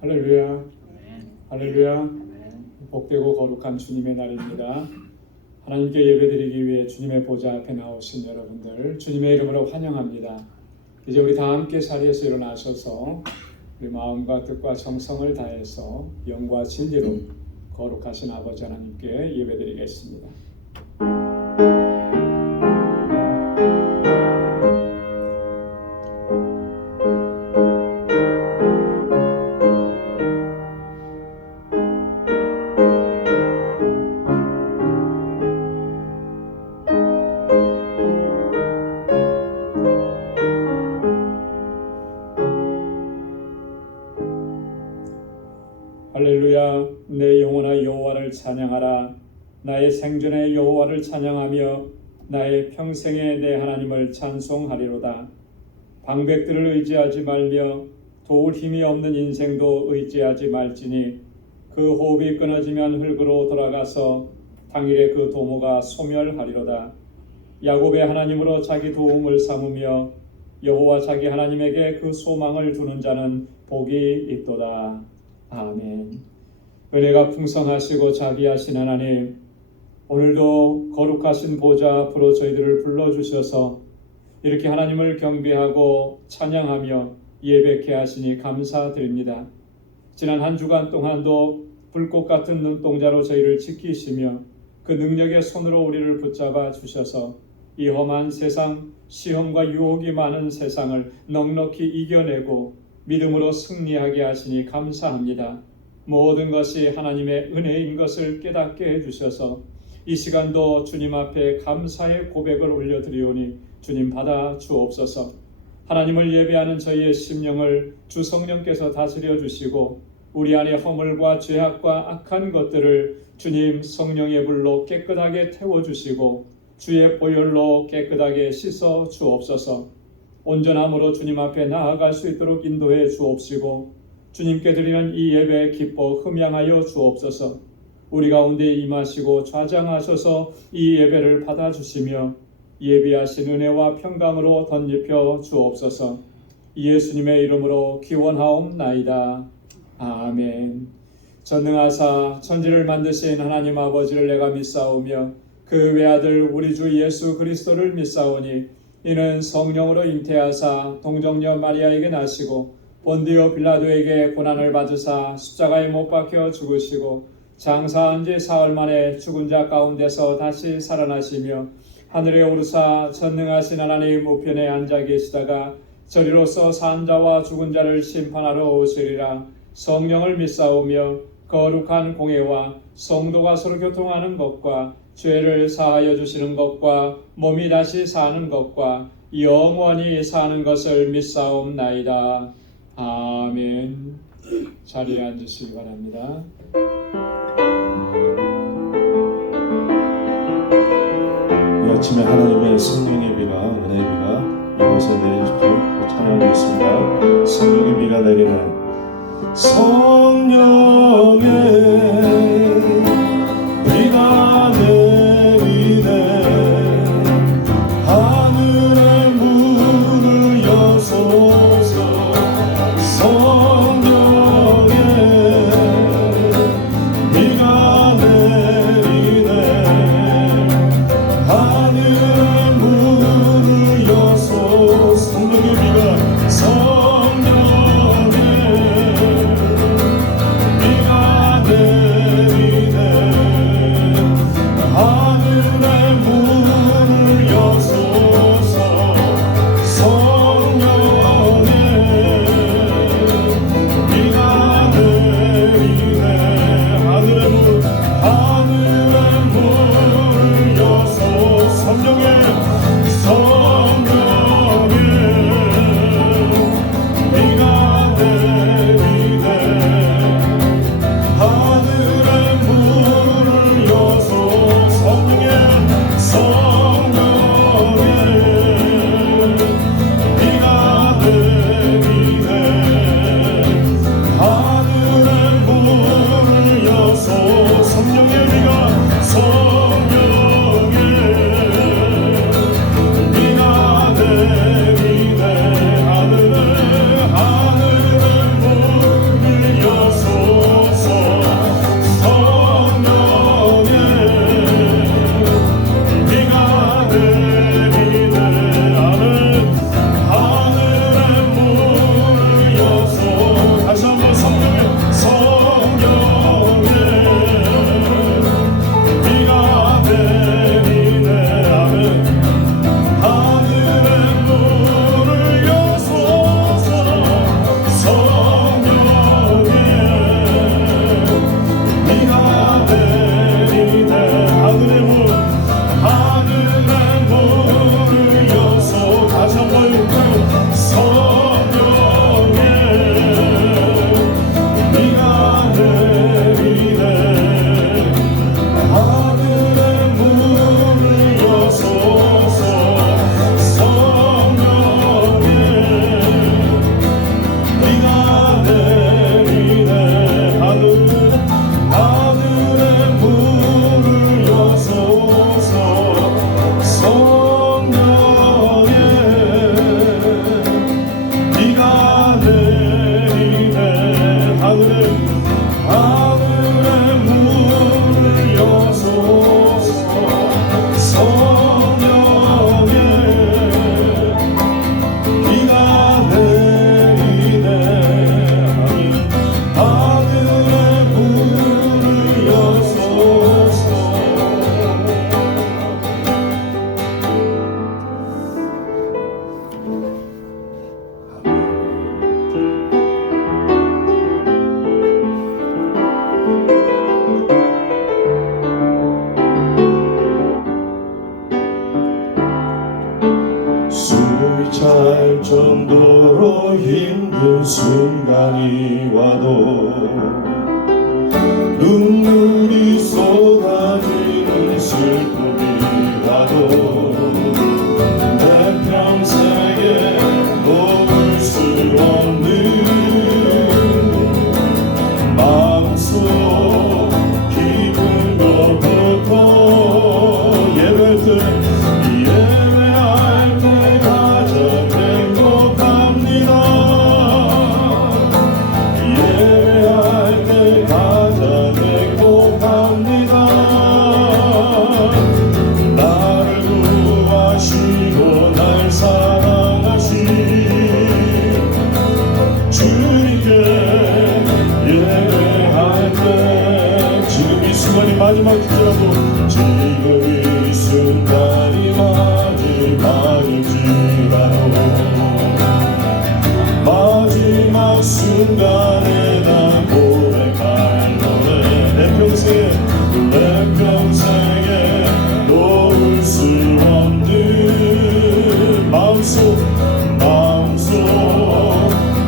할렐루야. 할렐루야. 복되고 거룩한 주님의 날입니다. 하나님께 예배드리기 위해 주님의 보좌 앞에 나오신 여러분들 주님의 이름으로 환영합니다. 이제 우리 다 함께 자리에서 일어나셔서 우리 마음과 뜻과 정성을 다해서 영과 진리로 거룩하신 아버지 하나님께 예배드리겠습니다. 할렐루야. 내 영혼아 여호와를 찬양하라. 나의 생전에 여호와를 찬양하며 나의 평생에 내 하나님을 찬송하리로다. 방백들을 의지하지 말며 도울 힘이 없는 인생도 의지하지 말지니 그 호흡이 끊어지면 흙으로 돌아가서 당일에 그 도모가 소멸하리로다. 야곱의 하나님으로 자기 도움을 삼으며 여호와 자기 하나님에게 그 소망을 두는 자는 복이 있도다. 아멘. 은혜가 풍성하시고 자비하신 하나님, 오늘도 거룩하신 보좌 앞으로 저희들을 불러주셔서 이렇게 하나님을 경배하고 찬양하며 예배케 하시니 감사드립니다. 지난 한 주간 동안도 불꽃 같은 눈동자로 저희를 지키시며 그 능력의 손으로 우리를 붙잡아 주셔서 이 험한 세상, 시험과 유혹이 많은 세상을 넉넉히 이겨내고 믿음으로 승리하게 하시니 감사합니다. 모든 것이 하나님의 은혜인 것을 깨닫게 해주셔서 이 시간도 주님 앞에 감사의 고백을 올려드리오니 주님 받아 주옵소서. 하나님을 예배하는 저희의 심령을 주 성령께서 다스려 주시고 우리 안에 허물과 죄악과 악한 것들을 주님 성령의 불로 깨끗하게 태워주시고 주의 보혈로 깨끗하게 씻어 주옵소서. 온전함으로 주님 앞에 나아갈 수 있도록 인도해 주옵시고 주님께 드리는 이 예배에 기뻐 흠양하여 주옵소서. 우리 가운데 임하시고 좌장하셔서 이 예배를 받아주시며 예비하신 은혜와 평강으로 덧입혀 주옵소서. 예수님의 이름으로 기원하옵나이다. 아멘. 전능하사 천지를 만드신 하나님 아버지를 내가 믿사오며 그 외아들 우리 주 예수 그리스도를 믿사오니 이는 성령으로 잉태하사 동정녀 마리아에게 나시고 본디오 빌라도에게 고난을 받으사 십자가에 못 박혀 죽으시고 장사한 지 사흘 만에 죽은 자 가운데서 다시 살아나시며 하늘에 오르사 전능하신 하나님 우편에 앉아 계시다가 저리로서 산 자와 죽은 자를 심판하러 오시리라. 성령을 믿사오며 거룩한 공회와 성도가 서로 교통하는 것과 죄를 사하여 주시는 것과 몸이 다시 사는 것과 영원히 사는 것을 믿사옵나이다. 아멘. 자리에 앉으시기 바랍니다. 이 아침에 하나님의 성령의 비가, 은혜의 비가 이곳에 내리십시오. 찬양하겠습니다. 성령의 비가 내리는 성령의 비가 내리네 하늘의 문을 여소서. 성령의 비가 내리네 하늘의 문을 여소서. 성령의 비가 성령의 숨이 찰 정도로 힘든 순간이 와도 눈물이 쏟아지는 슬픔이 와도 내 평생에 놓을 수 없는 마음속 깊은 것부터 예배할 때 가장 행복합니다. 예배할 때 가장 행복합니다. 나를 구하시고 날 사랑하신 주님께 예배할 때 지금 이 순간이 마지막 기도라도 지금 이 순간이 마지막일지라도 마지막 순간에 난 고백할 노래 내 평생에 놓을 수 없는 마음속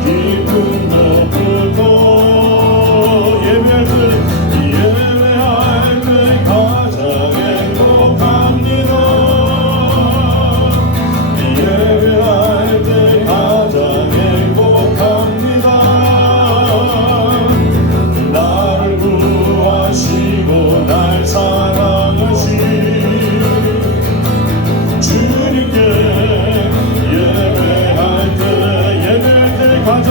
깊은 것부터 예배할 때 가장 행복합니다. 예배할 때 가장 행복합니다. 나를 구하시고 날 사랑하신 주님께 예배할 때 가장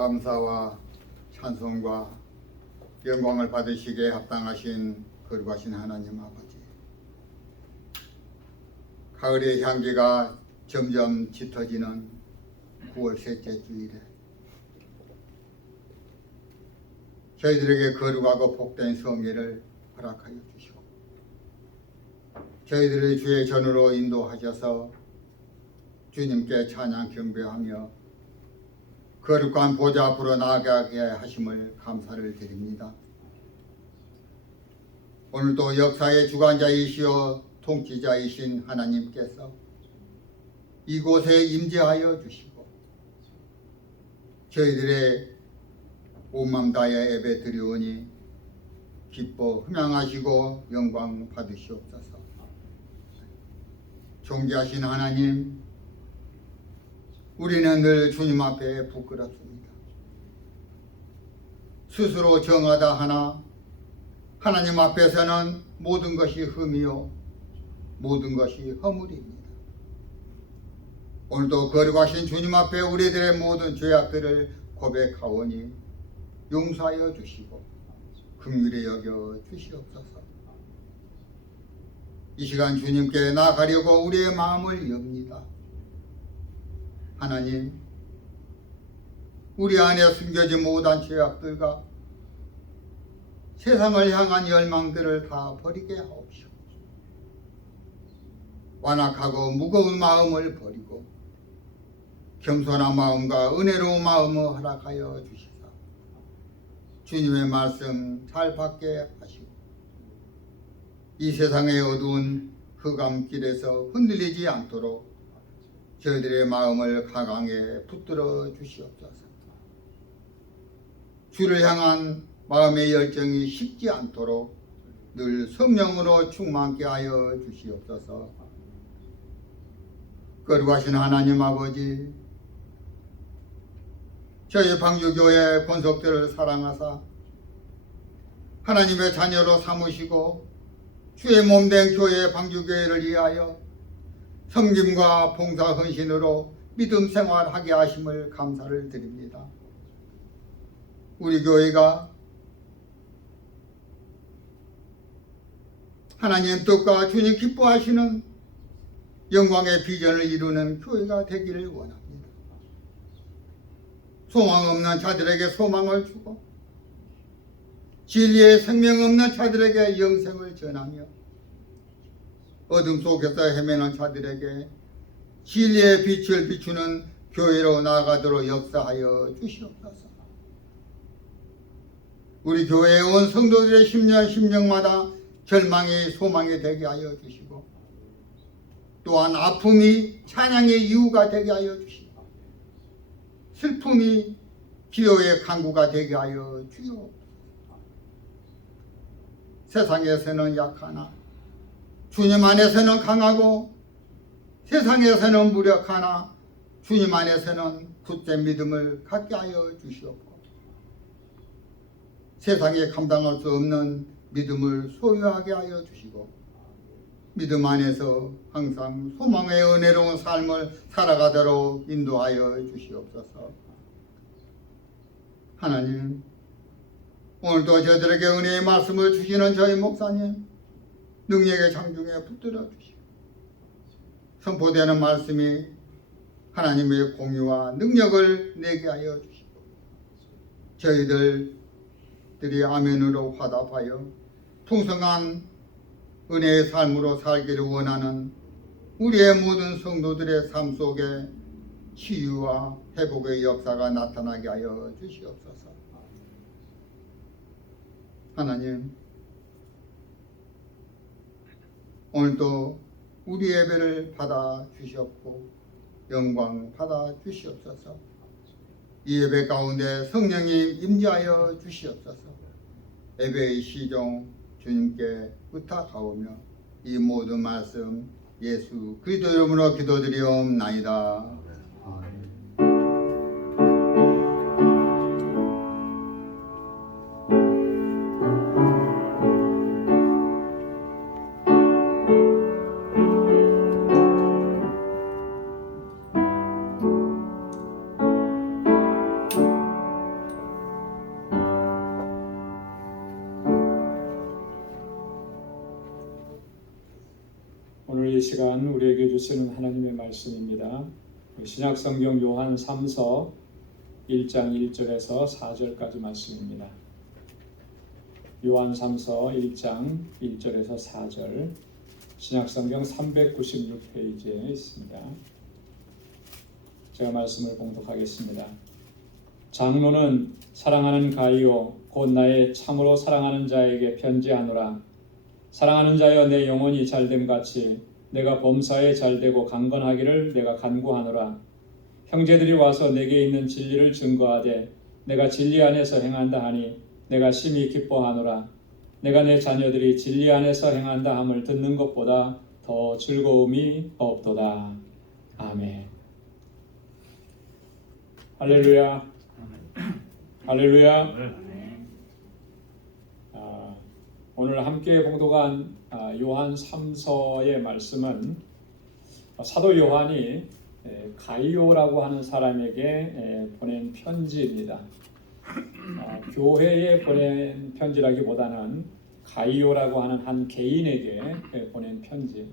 감사와 찬송과 영광을 받으시기에 합당하신 거룩하신 하나님 아버지, 가을의 향기가 점점 짙어지는 9월 셋째 주일에 저희들에게 거룩하고 복된 성례를 허락하여 주시고 저희들의 주의 전으로 인도하셔서 주님께 찬양 경배하며 거룩한 보좌 앞으로 나아가게 하심을 감사를 드립니다. 오늘도 역사의 주관자이시오 통치자이신 하나님께서 이곳에 임재하여 주시고 저희들의 온 맘 다해 예배 드리오니 기뻐 흠양하시고 영광 받으시옵소서. 존귀하신 하나님, 우리는 늘 주님 앞에 부끄럽습니다. 스스로 정하다 하나 하나님 앞에서는 모든 것이 흠이요 모든 것이 허물입니다. 오늘도 거룩하신 주님 앞에 우리들의 모든 죄악들을 고백하오니 용서하여 주시고 긍휼히 여겨 주시옵소서. 이 시간 주님께 나아가려고 우리의 마음을 엽니다. 하나님, 우리 안에 숨겨지 못한 죄악들과 세상을 향한 열망들을 다 버리게 하옵시오. 완악하고 무거운 마음을 버리고 겸손한 마음과 은혜로운 마음을 허락하여 주시사 주님의 말씀 잘 받게 하시고 이 세상의 어두운 흑암길에서 흔들리지 않도록 저희들의 마음을 강하게 붙들어 주시옵소서. 주를 향한 마음의 열정이 식지 않도록 늘 성령으로 충만케 하여 주시옵소서. 거룩하신 하나님 아버지, 저희 방주교회 권속들을 사랑하사 하나님의 자녀로 삼으시고 주의 몸된 교회 방주교회를 위하여 섬김과 봉사 헌신으로 믿음 생활하게 하심을 감사를 드립니다. 우리 교회가 하나님 뜻과 주님 기뻐하시는 영광의 비전을 이루는 교회가 되기를 원합니다. 소망 없는 자들에게 소망을 주고 진리의 생명 없는 자들에게 영생을 전하며 어둠 속에서 헤매는 자들에게 진리의 빛을 비추는 교회로 나아가도록 역사하여 주시옵소서. 우리 교회에 온 성도들의 심령마다 절망이 소망이 되게 하여 주시고 또한 아픔이 찬양의 이유가 되게 하여 주시고 슬픔이 기도의 강구가 되게 하여 주옵소서. 세상에서는 약하나 주님 안에서는 강하고 세상에서는 무력하나 주님 안에서는 굳게 믿음을 갖게 하여 주시옵고 세상에 감당할 수 없는 믿음을 소유하게 하여 주시고 믿음 안에서 항상 소망의 은혜로운 삶을 살아가도록 인도하여 주시옵소서. 하나님, 오늘도 저들에게 은혜의 말씀을 주시는 저희 목사님 능력의 장중에 붙들어 주시고 선포되는 말씀이 하나님의 공유와 능력을 내게 하여 주시고 저희들이 아멘으로 화답하여 풍성한 은혜의 삶으로 살기를 원하는 우리의 모든 성도들의 삶 속에 치유와 회복의 역사가 나타나게 하여 주시옵소서. 하나님, 오늘도 우리 예배를 받아 주시옵고 영광 받아 주시옵소서. 이 예배 가운데 성령이 임재하여 주시옵소서. 예배의 시종 주님께 부탁하오며 이 모든 말씀 예수 그리스도 이름으로 기도드리옵나이다. 아멘. 오늘 이 시간 시간 우리에게 주시는 하나님의 말씀입니다. 신약성경 요한 3서 1장 1절에서 4절까지 말씀입니다. 요한 3서 1장 1절에서 4절, 신약성경 396페이지에 있습니다. 제가 말씀을 봉독하겠습니다. 장로는 사랑하는 가이오 곧 나의 참으로 사랑하는 자에게 편지하노라. 사랑하는 자여 내 영혼이 잘됨 같이 내가 범사에 잘되고 강건하기를 내가 간구하노라. 형제들이 와서 내게 있는 진리를 증거하되 내가 진리 안에서 행한다 하니 내가 심히 기뻐하노라. 내가 내 자녀들이 진리 안에서 행한다 함을 듣는 것보다 더 즐거움이 없도다. 아멘. 할렐루야. 할렐루야. 오늘 함께 봉독한 요한 3서의 말씀은 사도 요한이 가이오라고 하는 사람에게 보낸 편지입니다. 교회에 보낸 편지라기보다는 가이오라고 하는 한 개인에게 보낸 편지.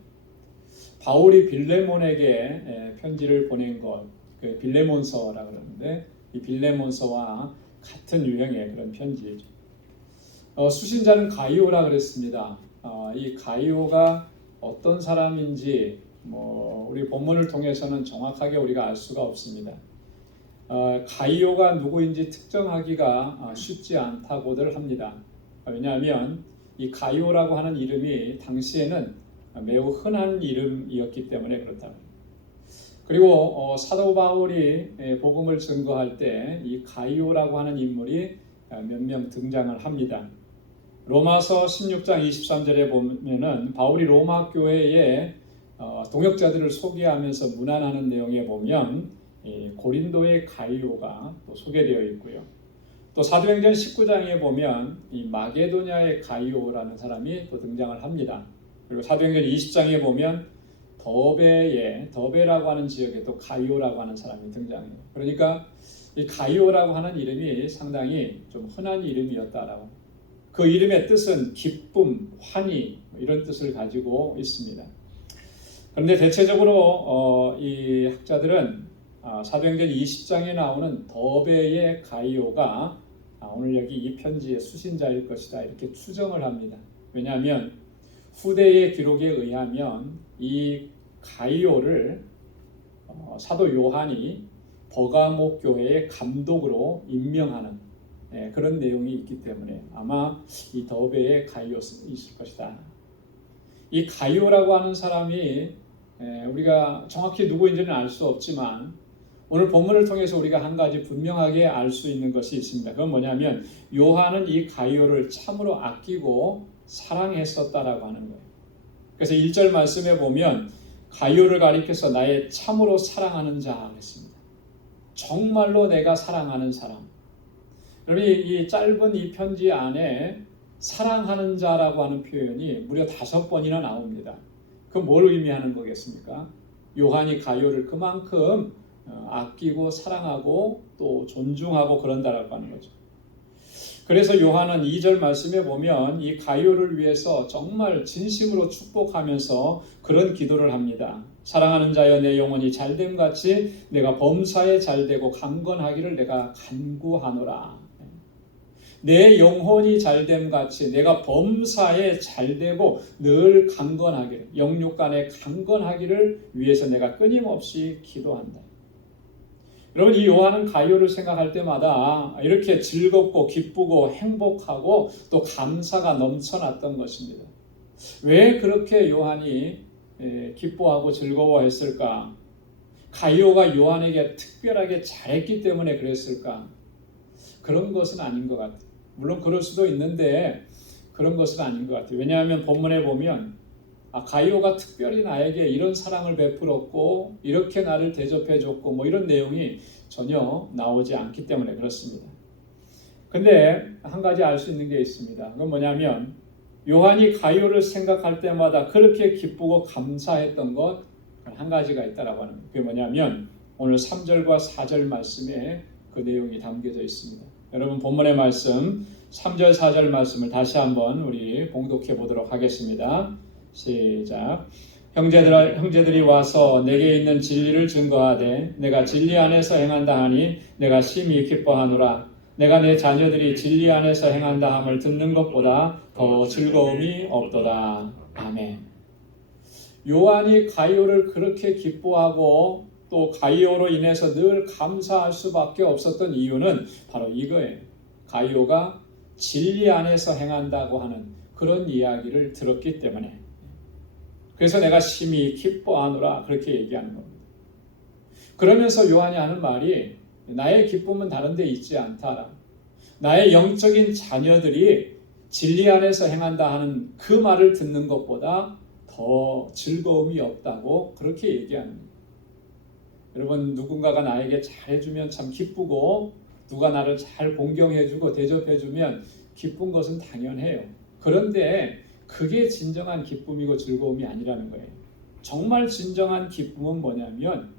바울이 빌레몬에게 편지를 보낸 것, 빌레몬서라고 그러는데 이 빌레몬서와 같은 유형의 그런 편지죠. 수신자는 가이오라 그랬습니다. 이 가이오가 어떤 사람인지 우리 본문을 통해서는 정확하게 우리가 알 수가 없습니다. 가이오가 누구인지 특정하기가 쉽지 않다고들 합니다. 왜냐하면 이 가이오라고 하는 이름이 당시에는 매우 흔한 이름이었기 때문에 그렇다. 그리고 사도 바울이 복음을 증거할 때 이 가이오라고 하는 인물이 몇 명 등장을 합니다. 로마서 16장 23절에 보면은 바울이 로마 교회에 동역자들을 소개하면서 문안하는 내용에 보면 고린도의 가이오가 또 소개되어 있고요. 또 사도행전 19장에 보면 이 마게도냐의 가이오라는 사람이 또 등장을 합니다. 그리고 사도행전 20장에 보면 더베라고 하는 지역에 또 가이오라고 하는 사람이 등장해요. 그러니까 이 가이오라고 하는 이름이 상당히 좀 흔한 이름이었다라고. 그 이름의 뜻은 기쁨, 환희 이런 뜻을 가지고 있습니다. 그런데 대체적으로 이 학자들은 사도행전 20장에 나오는 더베의 가이오가 오늘 여기 이 편지의 수신자일 것이다 이렇게 추정을 합니다. 왜냐하면 후대의 기록에 의하면 이 가이오를 사도 요한이 버가모 교회의 감독으로 임명하는 그런 내용이 있기 때문에 아마 이 더베의 가이오가 있을 것이다. 이 가이오라고 하는 사람이 우리가 정확히 누구인지는 알 수 없지만 오늘 본문을 통해서 우리가 한 가지 분명하게 알 수 있는 것이 있습니다. 그건 뭐냐면 요한은 이 가이오를 참으로 아끼고 사랑했었다라고 하는 거예요. 그래서 1절 말씀에 보면 가이오를 가리켜서 나의 참으로 사랑하는 자 했습니다. 정말로 내가 사랑하는 사람. 여러분 이 짧은 이 편지 안에 사랑하는 자라고 하는 표현이 무려 5번이나 나옵니다. 그럼 뭘 의미하는 거겠습니까? 요한이 가이오를 그만큼 아끼고 사랑하고 또 존중하고 그런다라고 하는 거죠. 그래서 요한은 2절 말씀에 보면 이 가이오를 위해서 정말 진심으로 축복하면서 그런 기도를 합니다. 사랑하는 자여 내 영혼이 잘됨 같이 내가 범사에 잘되고 강건하기를 내가 간구하노라. 내 영혼이 잘됨 같이 내가 범사에 잘되고 늘 강건하기를, 영육간에 강건하기를 위해서 내가 끊임없이 기도한다. 여러분 이 요한은 가이오를 생각할 때마다 이렇게 즐겁고 기쁘고 행복하고 또 감사가 넘쳐났던 것입니다. 왜 그렇게 요한이 기뻐하고 즐거워했을까? 가이오가 요한에게 특별하게 잘했기 때문에 그랬을까? 그런 것은 아닌 것 같아요. 물론 그럴 수도 있는데 그런 것은 아닌 것 같아요. 왜냐하면 본문에 보면 가이오가 특별히 나에게 이런 사랑을 베풀었고 이렇게 나를 대접해줬고 이런 내용이 전혀 나오지 않기 때문에 그렇습니다. 근데 한 가지 알 수 있는 게 있습니다. 그건 뭐냐면 요한이 가이오를 생각할 때마다 그렇게 기쁘고 감사했던 것 한 가지가 있다라고 하는 거예요. 그게 뭐냐면 오늘 3절과 4절 말씀에 그 내용이 담겨져 있습니다. 여러분 본문의 말씀 3절 4절 말씀을 다시 한번 우리 봉독해 보도록 하겠습니다. 시작. 형제들이 와서 내게 있는 진리를 증거하되 내가 진리 안에서 행한다 하니 내가 심히 기뻐하노라. 내가 내 자녀들이 진리 안에서 행한다 함을 듣는 것보다 더 즐거움이 없도다. 아멘. 요한이 가이오를 그렇게 기뻐하고 또 가이오로 인해서 늘 감사할 수밖에 없었던 이유는 바로 이거예요. 가이오가 진리 안에서 행한다고 하는 그런 이야기를 들었기 때문에. 그래서 내가 심히 기뻐하노라 그렇게 얘기하는 겁니다. 그러면서 요한이 하는 말이 나의 기쁨은 다른 데 있지 않다. 나의 영적인 자녀들이 진리 안에서 행한다 하는 그 말을 듣는 것보다 더 즐거움이 없다고 그렇게 얘기하는 거예요. 여러분, 누군가가 나에게 잘해주면 참 기쁘고 누가 나를 잘 공경해주고 대접해주면 기쁜 것은 당연해요. 그런데 그게 진정한 기쁨이고 즐거움이 아니라는 거예요. 정말 진정한 기쁨은 뭐냐면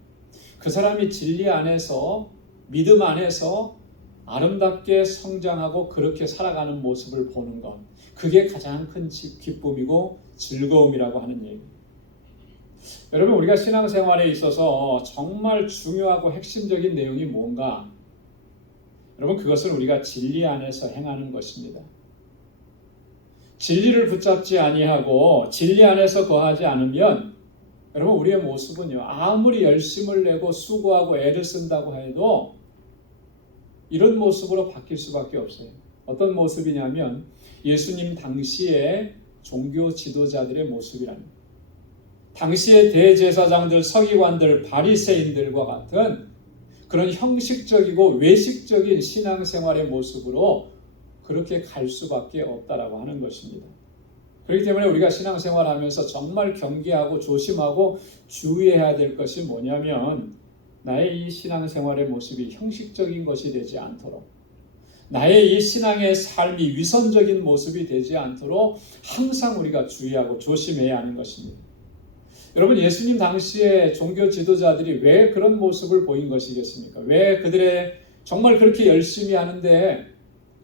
그 사람이 진리 안에서 믿음 안에서 아름답게 성장하고 그렇게 살아가는 모습을 보는 것, 그게 가장 큰 기쁨이고 즐거움이라고 하는 얘기예요. 여러분, 우리가 신앙생활에 있어서 정말 중요하고 핵심적인 내용이 뭔가? 여러분, 그것은 우리가 진리 안에서 행하는 것입니다. 진리를 붙잡지 아니하고 진리 안에서 거하지 않으면 여러분, 우리의 모습은요, 아무리 열심을 내고 수고하고 애를 쓴다고 해도 이런 모습으로 바뀔 수밖에 없어요. 어떤 모습이냐면 예수님 당시의 종교 지도자들의 모습이라는 거예요. 당시의 대제사장들, 서기관들, 바리새인들과 같은 그런 형식적이고 외식적인 신앙생활의 모습으로 그렇게 갈 수밖에 없다라고 하는 것입니다. 그렇기 때문에 우리가 신앙생활하면서 정말 경계하고 조심하고 주의해야 될 것이 뭐냐면 나의 이 신앙생활의 모습이 형식적인 것이 되지 않도록, 나의 이 신앙의 삶이 위선적인 모습이 되지 않도록 항상 우리가 주의하고 조심해야 하는 것입니다. 여러분, 예수님 당시의 종교 지도자들이 왜 그런 모습을 보인 것이겠습니까? 왜 그들의 정말 그렇게 열심히 하는데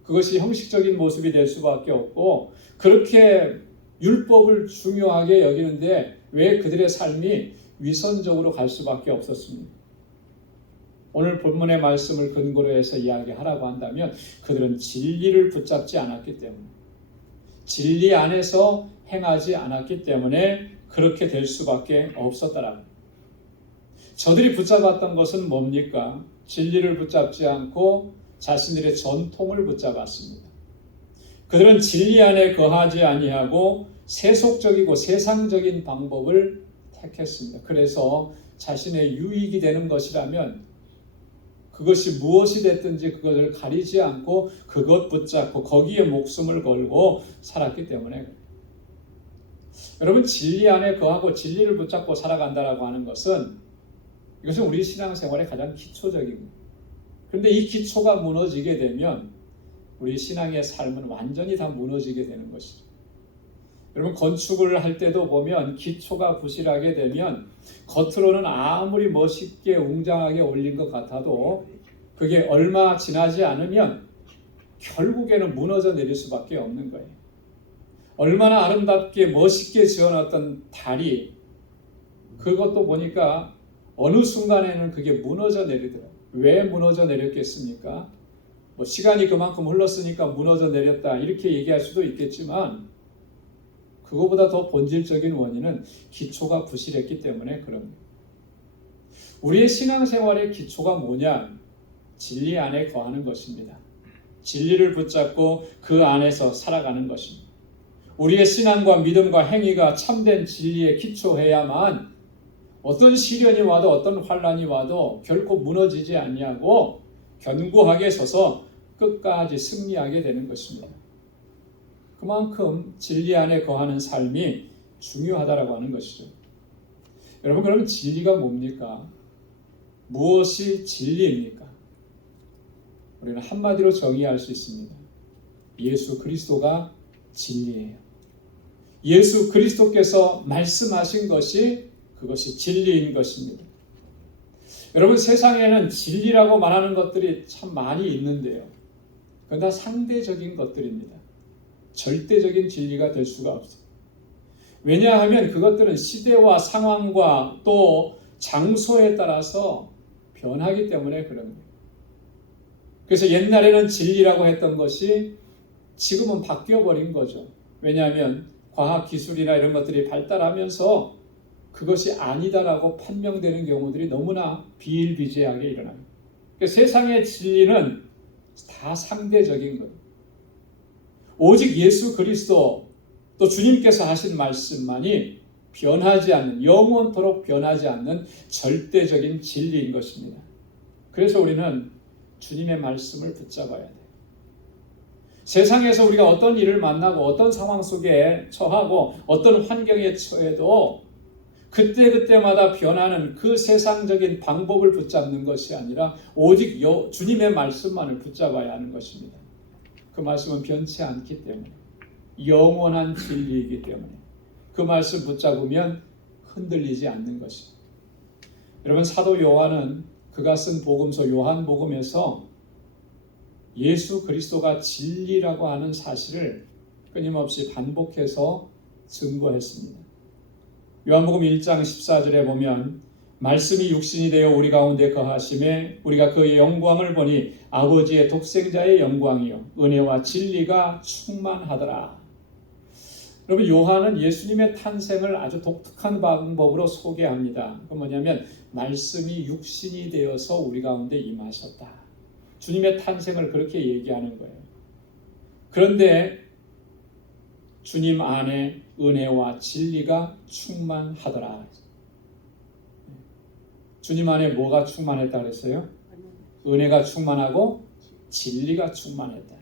그것이 형식적인 모습이 될 수밖에 없고 그렇게 율법을 중요하게 여기는데 왜 그들의 삶이 위선적으로 갈 수밖에 없었습니까? 오늘 본문의 말씀을 근거로 해서 이야기하라고 한다면 그들은 진리를 붙잡지 않았기 때문에, 진리 안에서 행하지 않았기 때문에 그렇게 될 수밖에 없었다라고. 저들이 붙잡았던 것은 뭡니까? 진리를 붙잡지 않고 자신들의 전통을 붙잡았습니다. 그들은 진리 안에 거하지 아니하고 세속적이고 세상적인 방법을 택했습니다. 그래서 자신의 유익이 되는 것이라면 그것이 무엇이 됐든지 그것을 가리지 않고 그것 붙잡고 거기에 목숨을 걸고 살았기 때문에, 여러분, 진리 안에 거하고 진리를 붙잡고 살아간다라고 하는 것은 이것은 우리 신앙생활의 가장 기초적인 거예요. 그런데 이 기초가 무너지게 되면 우리 신앙의 삶은 완전히 다 무너지게 되는 것이죠. 여러분, 건축을 할 때도 보면 기초가 부실하게 되면 겉으로는 아무리 멋있게 웅장하게 올린 것 같아도 그게 얼마 지나지 않으면 결국에는 무너져 내릴 수밖에 없는 거예요. 얼마나 아름답게 멋있게 지어놨던 다리, 그것도 보니까 어느 순간에는 그게 무너져 내리더라고요. 왜 무너져 내렸겠습니까? 뭐 시간이 그만큼 흘렀으니까 무너져 내렸다 이렇게 얘기할 수도 있겠지만 그거보다 더 본질적인 원인은 기초가 부실했기 때문에 그런 거예요. 우리의 신앙생활의 기초가 뭐냐? 진리 안에 거하는 것입니다. 진리를 붙잡고 그 안에서 살아가는 것입니다. 우리의 신앙과 믿음과 행위가 참된 진리에 기초해야만 어떤 시련이 와도 어떤 환란이 와도 결코 무너지지 아니하고 견고하게 서서 끝까지 승리하게 되는 것입니다. 그만큼 진리 안에 거하는 삶이 중요하다라고 하는 것이죠. 여러분, 그러면 진리가 뭡니까? 무엇이 진리입니까? 우리는 한마디로 정의할 수 있습니다. 예수 그리스도가 진리예요. 예수 그리스도께서 말씀하신 것이 그것이 진리인 것입니다. 여러분, 세상에는 진리라고 말하는 것들이 참 많이 있는데요. 그건 다 상대적인 것들입니다. 절대적인 진리가 될 수가 없어요. 왜냐하면 그것들은 시대와 상황과 또 장소에 따라서 변하기 때문에 그런 거예요. 그래서 옛날에는 진리라고 했던 것이 지금은 바뀌어버린 거죠. 왜냐하면 과학기술이나 이런 것들이 발달하면서 그것이 아니다라고 판명되는 경우들이 너무나 비일비재하게 일어나요. 그러니까 세상의 진리는 다 상대적인 거예요. 오직 예수 그리스도 또 주님께서 하신 말씀만이 변하지 않는, 영원토록 변하지 않는 절대적인 진리인 것입니다. 그래서 우리는 주님의 말씀을 붙잡아야 돼요. 세상에서 우리가 어떤 일을 만나고 어떤 상황 속에 처하고 어떤 환경에 처해도 그때그때마다 변하는 그 세상적인 방법을 붙잡는 것이 아니라 오직 주님의 말씀만을 붙잡아야 하는 것입니다. 그 말씀은 변치 않기 때문에, 영원한 진리이기 때문에 그 말씀 붙잡으면 흔들리지 않는 것입니다. 여러분, 사도 요한은 그가 쓴 복음서 요한복음에서 예수 그리스도가 진리라고 하는 사실을 끊임없이 반복해서 증거했습니다. 요한복음 1장 14절에 보면 말씀이 육신이 되어 우리 가운데 거하심에 우리가 그의 영광을 보니 아버지의 독생자의 영광이요 은혜와 진리가 충만하더라. 여러분, 요한은 예수님의 탄생을 아주 독특한 방법으로 소개합니다. 그 뭐냐면 말씀이 육신이 되어서 우리 가운데 임하셨다. 주님의 탄생을 그렇게 얘기하는 거예요. 그런데 주님 안에 은혜와 진리가 충만하더라. 주님 안에 뭐가 충만했다 그랬어요? 은혜가 충만하고 진리가 충만했다.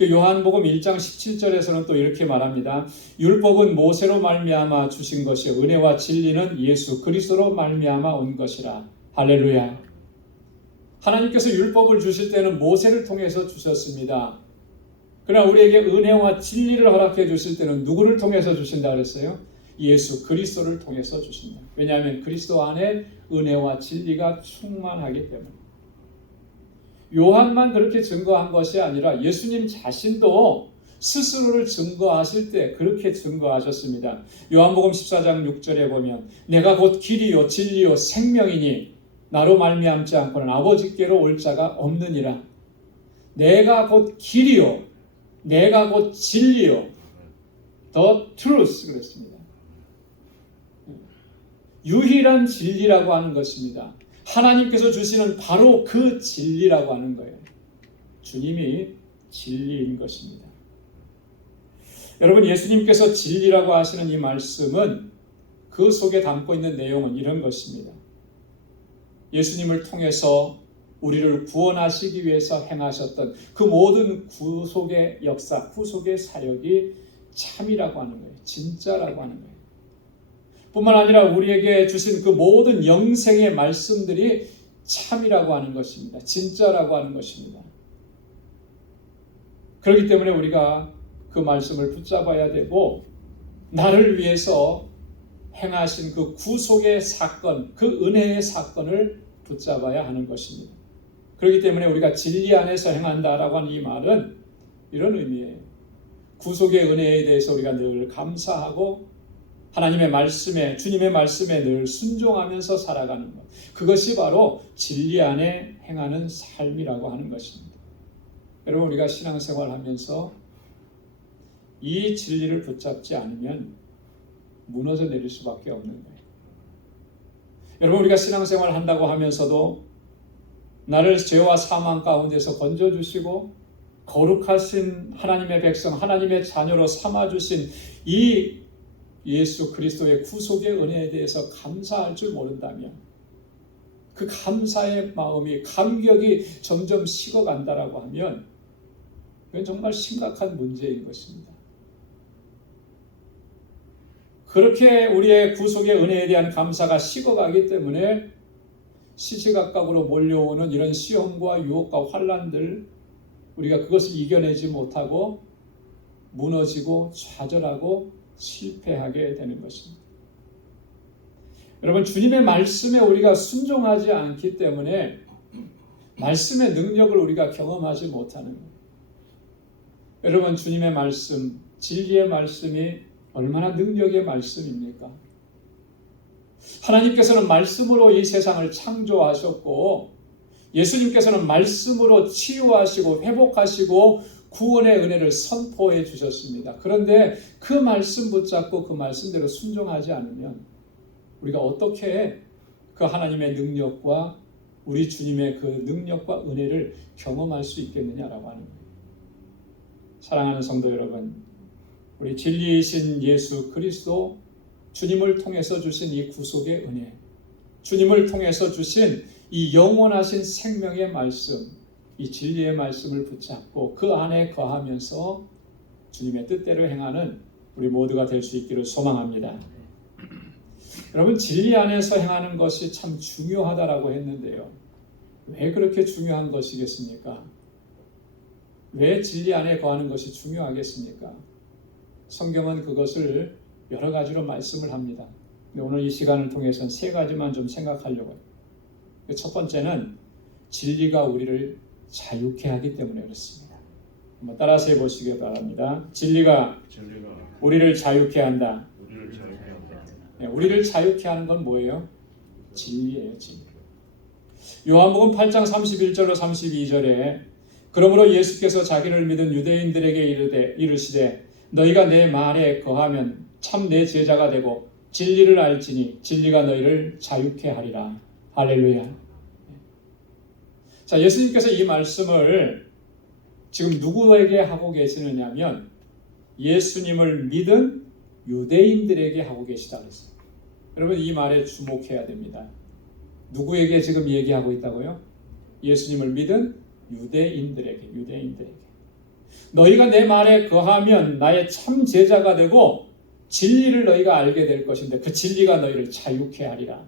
요한복음 1장 17절에서는 또 이렇게 말합니다. 율법은 모세로 말미암아 주신 것이요 은혜와 진리는 예수 그리스도로 말미암아 온 것이라. 할렐루야. 하나님께서 율법을 주실 때는 모세를 통해서 주셨습니다. 그러나 우리에게 은혜와 진리를 허락해 주실 때는 누구를 통해서 주신다 그랬어요? 예수 그리스도를 통해서 주신다. 왜냐하면 그리스도 안에 은혜와 진리가 충만하기 때문에. 요한만 그렇게 증거한 것이 아니라 예수님 자신도 스스로를 증거하실 때 그렇게 증거하셨습니다. 요한복음 14장 6절에 보면 내가 곧 길이요 진리요 생명이니 나로 말미암지 않고는 아버지께로 올 자가 없느니라. 내가 곧 길이요 내가 곧 진리요 the truth 그랬습니다. 유일한 진리라고 하는 것입니다. 하나님께서 주시는 바로 그 진리라고 하는 거예요. 주님이 진리인 것입니다. 여러분, 예수님께서 진리라고 하시는 이 말씀은 그 속에 담고 있는 내용은 이런 것입니다. 예수님을 통해서 우리를 구원하시기 위해서 행하셨던 그 모든 구속의 역사, 구속의 사역이 참이라고 하는 거예요. 진짜라고 하는 거예요. 뿐만 아니라 우리에게 주신 그 모든 영생의 말씀들이 참이라고 하는 것입니다. 진짜라고 하는 것입니다. 그렇기 때문에 우리가 그 말씀을 붙잡아야 되고 나를 위해서 행하신 그 구속의 사건, 그 은혜의 사건을 붙잡아야 하는 것입니다. 그렇기 때문에 우리가 진리 안에서 행한다라고 하는 이 말은 이런 의미예요. 구속의 은혜에 대해서 우리가 늘 감사하고 하나님의 말씀에, 주님의 말씀에 늘 순종하면서 살아가는 것. 그것이 바로 진리 안에 행하는 삶이라고 하는 것입니다. 여러분, 우리가 신앙생활하면서 이 진리를 붙잡지 않으면 무너져 내릴 수밖에 없는 거예요. 여러분, 우리가 신앙생활 한다고 하면서도 나를 죄와 사망 가운데서 건져주시고 거룩하신 하나님의 백성, 하나님의 자녀로 삼아주신 이 예수 그리스도의 구속의 은혜에 대해서 감사할 줄 모른다면 그 감사의 마음이, 감격이 점점 식어간다라고 하면 그건 정말 심각한 문제인 것입니다. 그렇게 우리의 구속의 은혜에 대한 감사가 식어가기 때문에 시시각각으로 몰려오는 이런 시험과 유혹과 환난들, 우리가 그것을 이겨내지 못하고 무너지고 좌절하고 실패하게 되는 것입니다. 여러분, 주님의 말씀에 우리가 순종하지 않기 때문에 말씀의 능력을 우리가 경험하지 못하는 거예요. 여러분, 주님의 말씀, 진리의 말씀이 얼마나 능력의 말씀입니까? 하나님께서는 말씀으로 이 세상을 창조하셨고 예수님께서는 말씀으로 치유하시고 회복하시고 구원의 은혜를 선포해 주셨습니다. 그런데 그 말씀 붙잡고 그 말씀대로 순종하지 않으면 우리가 어떻게 그 하나님의 능력과 우리 주님의 그 능력과 은혜를 경험할 수 있겠느냐라고 하는 거예요. 사랑하는 성도 여러분, 우리 진리이신 예수 그리스도 주님을 통해서 주신 이 구속의 은혜, 주님을 통해서 주신 이 영원하신 생명의 말씀, 이 진리의 말씀을 붙잡고 그 안에 거하면서 주님의 뜻대로 행하는 우리 모두가 될 수 있기를 소망합니다. 여러분, 진리 안에서 행하는 것이 참 중요하다라고 했는데요. 왜 그렇게 중요한 것이겠습니까? 왜 진리 안에 거하는 것이 중요하겠습니까? 성경은 그것을 여러 가지로 말씀을 합니다. 오늘 이 시간을 통해서는 세 가지만 좀 생각하려고 해요. 첫 번째는 진리가 우리를 자유케 하기 때문에 그렇습니다. 한번 따라서 해보시기 바랍니다. 진리가 우리를 자유케 한다. 우리를 자유케 하는 건 뭐예요? 진리예요. 진리. 요한복음 8장 31절로 32절에 그러므로 예수께서 자기를 믿은 유대인들에게 이르시되 너희가 내 말에 거하면 참 내 제자가 되고 진리를 알지니 진리가 너희를 자유케 하리라. 할렐루야. 자, 예수님께서 이 말씀을 지금 누구에게 하고 계시느냐면 예수님을 믿은 유대인들에게 하고 계시다 그랬어요. 여러분, 이 말에 주목해야 됩니다. 누구에게 지금 얘기하고 있다고요? 예수님을 믿은 유대인들에게. 너희가 내 말에 거하면 나의 참 제자가 되고 진리를 너희가 알게 될 것인데 그 진리가 너희를 자유케 하리라.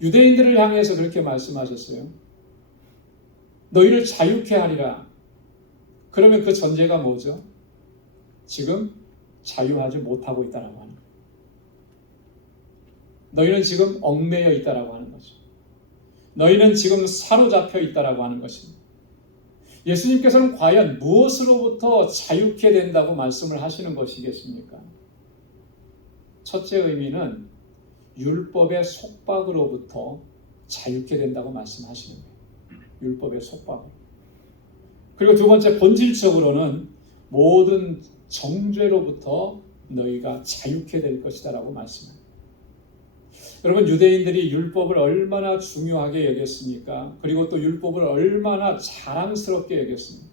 유대인들을 향해서 그렇게 말씀하셨어요. 너희를 자유케 하리라. 그러면 그 전제가 뭐죠? 지금 자유하지 못하고 있다라고 하는 거예요. 너희는 지금 얽매여 있다라고 하는 거죠. 너희는 지금 사로잡혀 있다라고 하는 것입니다. 예수님께서는 과연 무엇으로부터 자유케 된다고 말씀을 하시는 것이겠습니까? 첫째 의미는 율법의 속박으로부터 자유케 된다고 말씀하시는 거예요. 율법의 속박으로. 그리고 두 번째, 본질적으로는 모든 정죄로부터 너희가 자유케 될 것이다 라고 말씀합니다. 여러분, 유대인들이 율법을 얼마나 중요하게 여겼습니까? 그리고 또 율법을 얼마나 자랑스럽게 여겼습니까?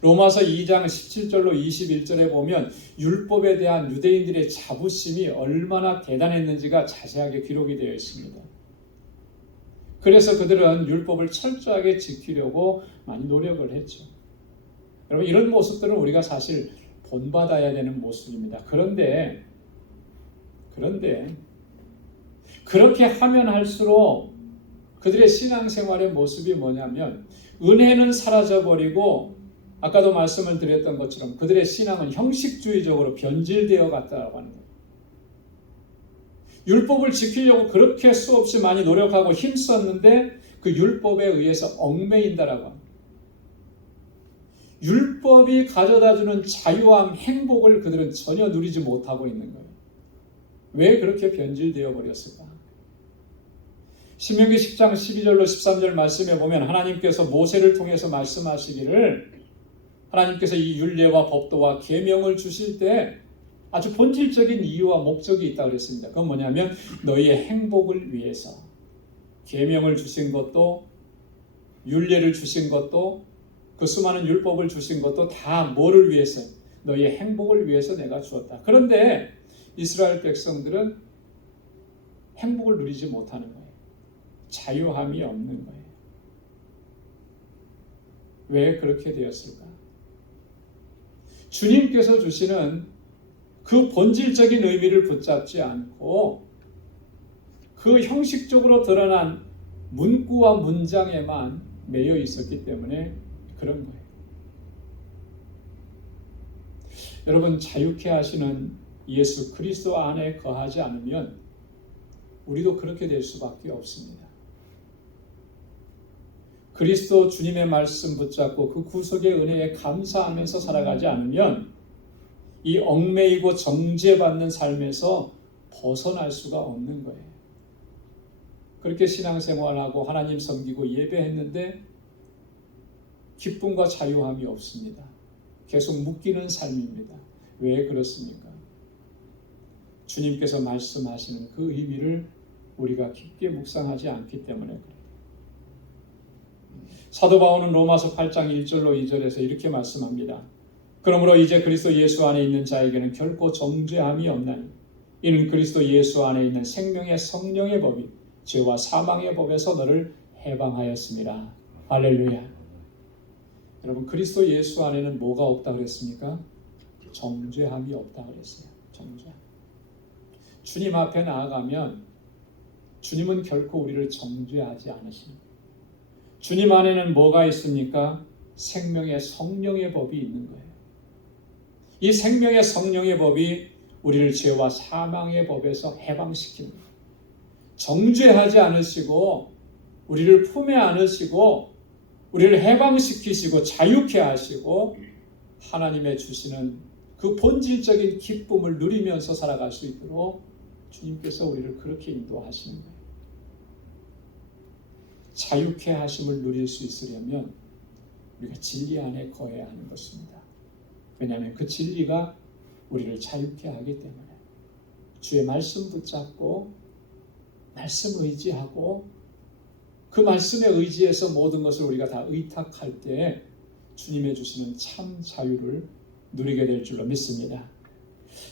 로마서 2장 17절로 21절에 보면 율법에 대한 유대인들의 자부심이 얼마나 대단했는지가 자세하게 기록이 되어 있습니다. 그래서 그들은 율법을 철저하게 지키려고 많이 노력을 했죠. 여러분, 이런 모습들은 우리가 사실 본받아야 되는 모습입니다. 그런데 그렇게 하면 할수록 그들의 신앙생활의 모습이 뭐냐면 은혜는 사라져버리고 아까도 말씀을 드렸던 것처럼 그들의 신앙은 형식주의적으로 변질되어 갔다고 하는 거예요. 율법을 지키려고 그렇게 수없이 많이 노력하고 힘썼는데 그 율법에 의해서 얽매인다라고 합니다. 율법이 가져다주는 자유함, 행복을 그들은 전혀 누리지 못하고 있는 거예요. 왜 그렇게 변질되어 버렸을까? 신명기 10장 12절로 13절 말씀에 보면 하나님께서 모세를 통해서 말씀하시기를 하나님께서 이 율례와 법도와 계명을 주실 때 아주 본질적인 이유와 목적이 있다고 그랬습니다. 그건 뭐냐면 너희의 행복을 위해서 계명을 주신 것도 율례를 주신 것도 그 수많은 율법을 주신 것도 다 뭐를 위해서? 너희의 행복을 위해서 내가 주었다. 그런데 이스라엘 백성들은 행복을 누리지 못하는 거예요. 자유함이 없는 거예요. 왜 그렇게 되었을까? 주님께서 주시는 그 본질적인 의미를 붙잡지 않고 그 형식적으로 드러난 문구와 문장에만 매여 있었기 때문에 그런 거예요. 여러분, 자유케 하시는 예수 그리스도 안에 거하지 않으면 우리도 그렇게 될 수밖에 없습니다. 그리스도 주님의 말씀 붙잡고 그 구속의 은혜에 감사하면서 살아가지 않으면 이 얽매이고 정죄받는 삶에서 벗어날 수가 없는 거예요. 그렇게 신앙생활하고 하나님 섬기고 예배했는데 기쁨과 자유함이 없습니다. 계속 묶이는 삶입니다. 왜 그렇습니까? 주님께서 말씀하시는 그 의미를 우리가 깊게 묵상하지 않기 때문에 그래요. 사도 바울은 로마서 8장 1절로 2절에서 이렇게 말씀합니다. 그러므로 이제 그리스도 예수 안에 있는 자에게는 결코 정죄함이 없나니 이는 그리스도 예수 안에 있는 생명의 성령의 법이 죄와 사망의 법에서 너를 해방하였습니다. 할렐루야. 여러분, 그리스도 예수 안에는 뭐가 없다 그랬습니까? 정죄함이 없다 그랬어요. 정죄함. 주님 앞에 나아가면 주님은 결코 우리를 정죄하지 않으십니다. 주님 안에는 뭐가 있습니까? 생명의 성령의 법이 있는 거예요. 이 생명의 성령의 법이 우리를 죄와 사망의 법에서 해방시킵니다. 정죄하지 않으시고 우리를 품에 안으시고 우리를 해방시키시고 자유케 하시고 하나님의 주시는 그 본질적인 기쁨을 누리면서 살아갈 수 있도록 주님께서 우리를 그렇게 인도하시는 거예요. 자유케 하심을 누릴 수 있으려면 우리가 진리 안에 거해야 하는 것입니다. 왜냐하면 그 진리가 우리를 자유케 하기 때문에 주의 말씀 붙잡고 말씀 의지하고 그 말씀에 의지해서 모든 것을 우리가 다 의탁할 때 주님의 주시는 참 자유를 누리게 될 줄로 믿습니다.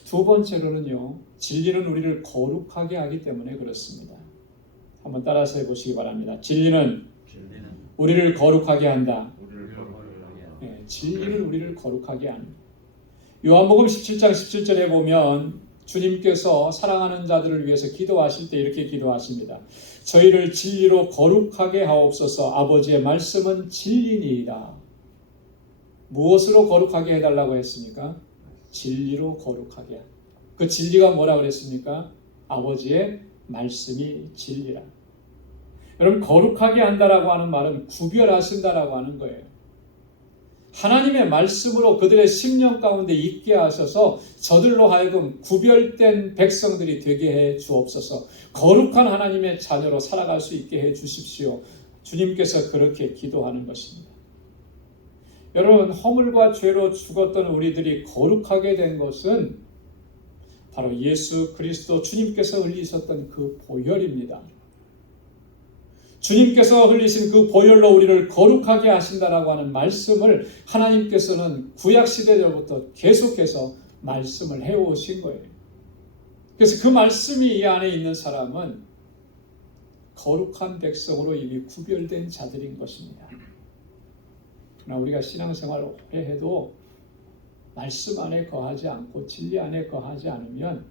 두 번째로는요, 진리는 우리를 거룩하게 하기 때문에 그렇습니다. 한번 따라서 해보시기 바랍니다. 진리는 우리를 거룩하게 한다. 네, 진리는 우리를 거룩하게 합니다. 요한복음 17장 17절에 보면 주님께서 사랑하는 자들을 위해서 기도하실 때 이렇게 기도하십니다. 저희를 진리로 거룩하게 하옵소서. 아버지의 말씀은 진리니이다. 무엇으로 거룩하게 해달라고 했습니까? 진리로 거룩하게. 그 진리가 뭐라 그랬습니까? 아버지의 말씀이 진리라. 여러분, 거룩하게 한다라고 하는 말은 구별하신다라고 하는 거예요. 하나님의 말씀으로 그들의 심령 가운데 있게 하셔서 저들로 하여금 구별된 백성들이 되게 해 주옵소서. 거룩한 하나님의 자녀로 살아갈 수 있게 해 주십시오. 주님께서 그렇게 기도하는 것입니다. 여러분, 허물과 죄로 죽었던 우리들이 거룩하게 된 것은 바로 예수 그리스도 주님께서 흘리셨던 그 보혈입니다. 주님께서 흘리신 그 보혈로 우리를 거룩하게 하신다라고 하는 말씀을 하나님께서는 구약시대로부터 계속해서 말씀을 해오신 거예요. 그래서 그 말씀이 이 안에 있는 사람은 거룩한 백성으로 이미 구별된 자들인 것입니다. 그러나 우리가 신앙생활을 오래 해도 말씀 안에 거하지 않고 진리 안에 거하지 않으면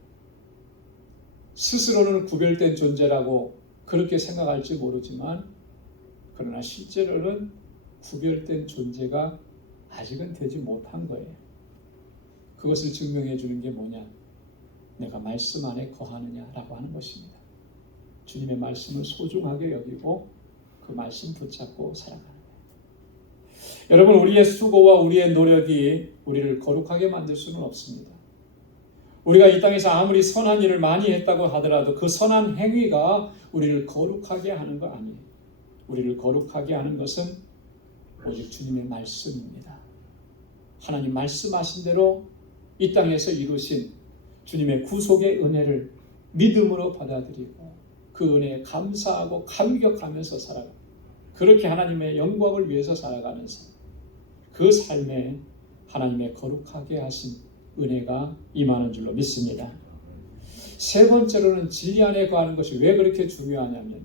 스스로는 구별된 존재라고 그렇게 생각할지 모르지만 그러나 실제로는 구별된 존재가 아직은 되지 못한 거예요. 그것을 증명해 주는 게 뭐냐? 내가 말씀 안에 거하느냐라고 하는 것입니다. 주님의 말씀을 소중하게 여기고 그 말씀 붙잡고 살아가는 거예요. 여러분, 우리의 수고와 우리의 노력이 우리를 거룩하게 만들 수는 없습니다. 우리가 이 땅에서 아무리 선한 일을 많이 했다고 하더라도 그 선한 행위가 우리를 거룩하게 하는 거 아니에요. 우리를 거룩하게 하는 것은 오직 주님의 말씀입니다. 하나님 말씀하신 대로 이 땅에서 이루신 주님의 구속의 은혜를 믿음으로 받아들이고 그 은혜에 감사하고 감격하면서 살아가고 그렇게 하나님의 영광을 위해서 살아가는 삶, 그 삶에 하나님의 거룩하게 하신 은혜가 임하는 줄로 믿습니다. 세 번째로는 진리 안에 거하는 것이 왜 그렇게 중요하냐면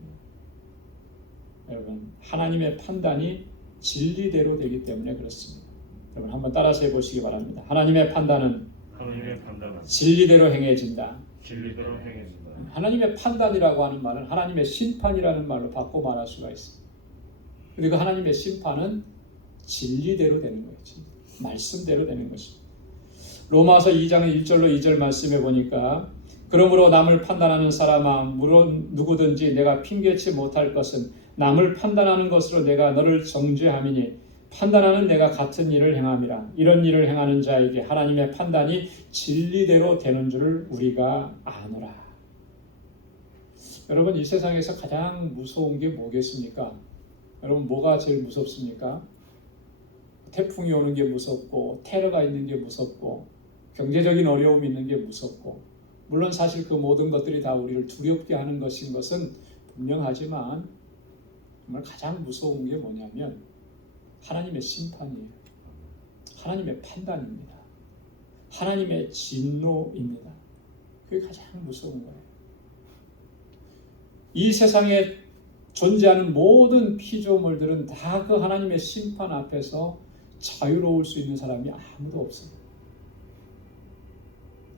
여러분, 하나님의 판단이 진리대로 되기 때문에 그렇습니다. 여러분, 한번 따라서 해보시기 바랍니다. 하나님의 판단은 진리대로 행해진다. 하나님의 판단이라고 하는 말은 하나님의 심판이라는 말로 바꿔 말할 수가 있습니다. 그리고 하나님의 심판은 진리대로 되는 거예요. 말씀대로 되는 것입니다. 로마서 2장 1절로 2절 말씀해 보니까 그러므로 남을 판단하는 사람아 물론 누구든지 내가 핑계치 못할 것은 남을 판단하는 것으로 내가 너를 정죄함이니 판단하는 내가 같은 일을 행함이라. 이런 일을 행하는 자에게 하나님의 판단이 진리대로 되는 줄을 우리가 아노라. 여러분, 이 세상에서 가장 무서운 게 뭐겠습니까? 여러분, 뭐가 제일 무섭습니까? 태풍이 오는 게 무섭고, 테러가 있는 게 무섭고, 경제적인 어려움이 있는 게 무섭고, 물론 사실 그 모든 것들이 다 우리를 두렵게 하는 것인 것은 분명하지만, 정말 가장 무서운 게 뭐냐면 하나님의 심판이에요. 하나님의 판단입니다. 하나님의 진노입니다. 그게 가장 무서운 거예요. 이 세상에 존재하는 모든 피조물들은 다 그 하나님의 심판 앞에서 자유로울 수 있는 사람이 아무도 없어요.